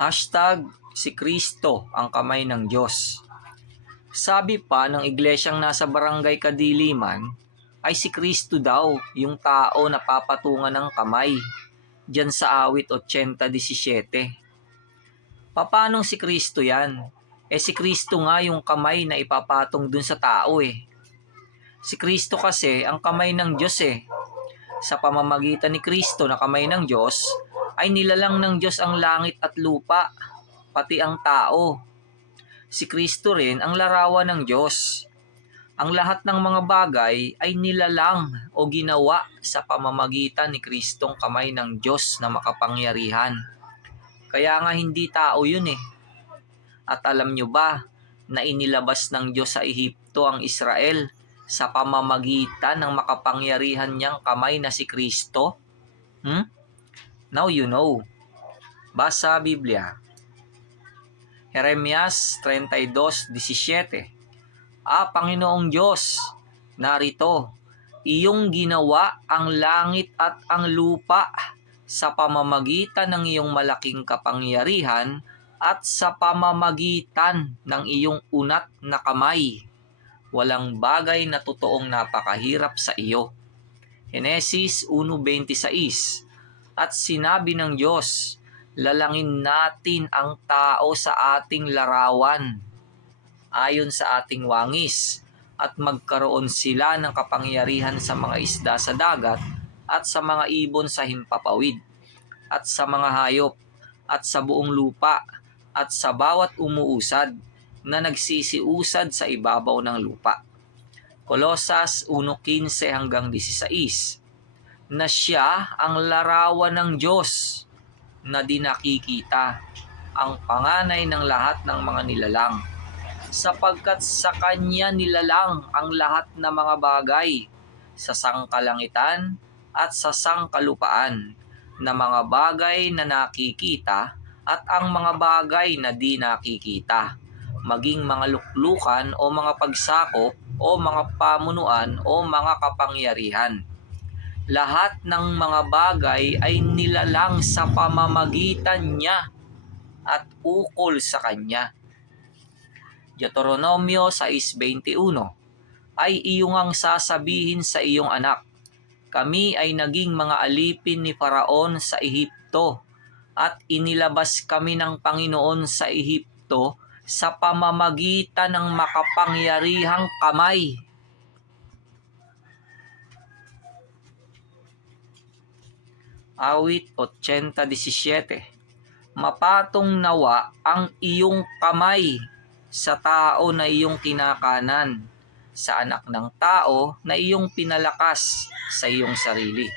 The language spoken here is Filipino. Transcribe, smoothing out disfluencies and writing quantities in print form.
Hashtag si Kristo ang kamay ng Diyos. Sabi pa ng iglesyang nasa barangay Kadiliman ay si Kristo daw yung tao na papatungan ng kamay diyan sa awit 80:17. Papanong si Kristo yan? Si Kristo nga yung kamay na ipapatong dun sa tao eh. Si Kristo kasi ang kamay ng Diyos eh. Sa pamamagitan ni Kristo na kamay ng Diyos, ay nilalang ng Diyos ang langit at lupa, pati ang tao. Si Kristo rin ang larawan ng Diyos. Ang lahat ng mga bagay ay nilalang o ginawa sa pamamagitan ni Kristong kamay ng Diyos na makapangyarihan. Kaya nga hindi tao yun eh. At alam nyo ba na inilabas ng Diyos sa Ehipto ang Israel sa pamamagitan ng makapangyarihan niyang kamay na si Kristo? Now you know. Basa Biblia. Jeremias 32:17. Panginoong Diyos, narito, iyong ginawa ang langit at ang lupa sa pamamagitan ng iyong malaking kapangyarihan at sa pamamagitan ng iyong unat na kamay. Walang bagay na totoong napakahirap sa iyo. Henesis 1:26. At sinabi ng Diyos, lalangin natin ang tao sa ating larawan, ayon sa ating wangis, at magkaroon sila ng kapangyarihan sa mga isda sa dagat, at sa mga ibon sa himpapawid, at sa mga hayop, at sa buong lupa, at sa bawat umuusad na nagsisiusad sa ibabaw ng lupa. Kolosas 1:15-16. Na siya ang larawan ng Diyos na di nakikita, ang panganay ng lahat ng mga nilalang, sapagkat sa Kanya nilalang ang lahat ng mga bagay sa sangkalangitan at sa sangkalupaan, na mga bagay na nakikita at ang mga bagay na di nakikita, maging mga luklukan o mga pagsakop o mga pamunuan o mga kapangyarihan. Lahat ng mga bagay ay nilalang sa pamamagitan niya at ukol sa Kanya. Deuteronomio 6:21. Ay iyong ang sasabihin sa iyong anak, kami ay naging mga alipin ni Faraon sa Ehipto, at inilabas kami ng Panginoon sa Ehipto sa pamamagitan ng makapangyarihang kamay. Awit 80:17. Mapatong nawa ang iyong kamay sa tao na iyong kinakanan, sa anak ng tao na iyong pinalakas sa iyong sarili.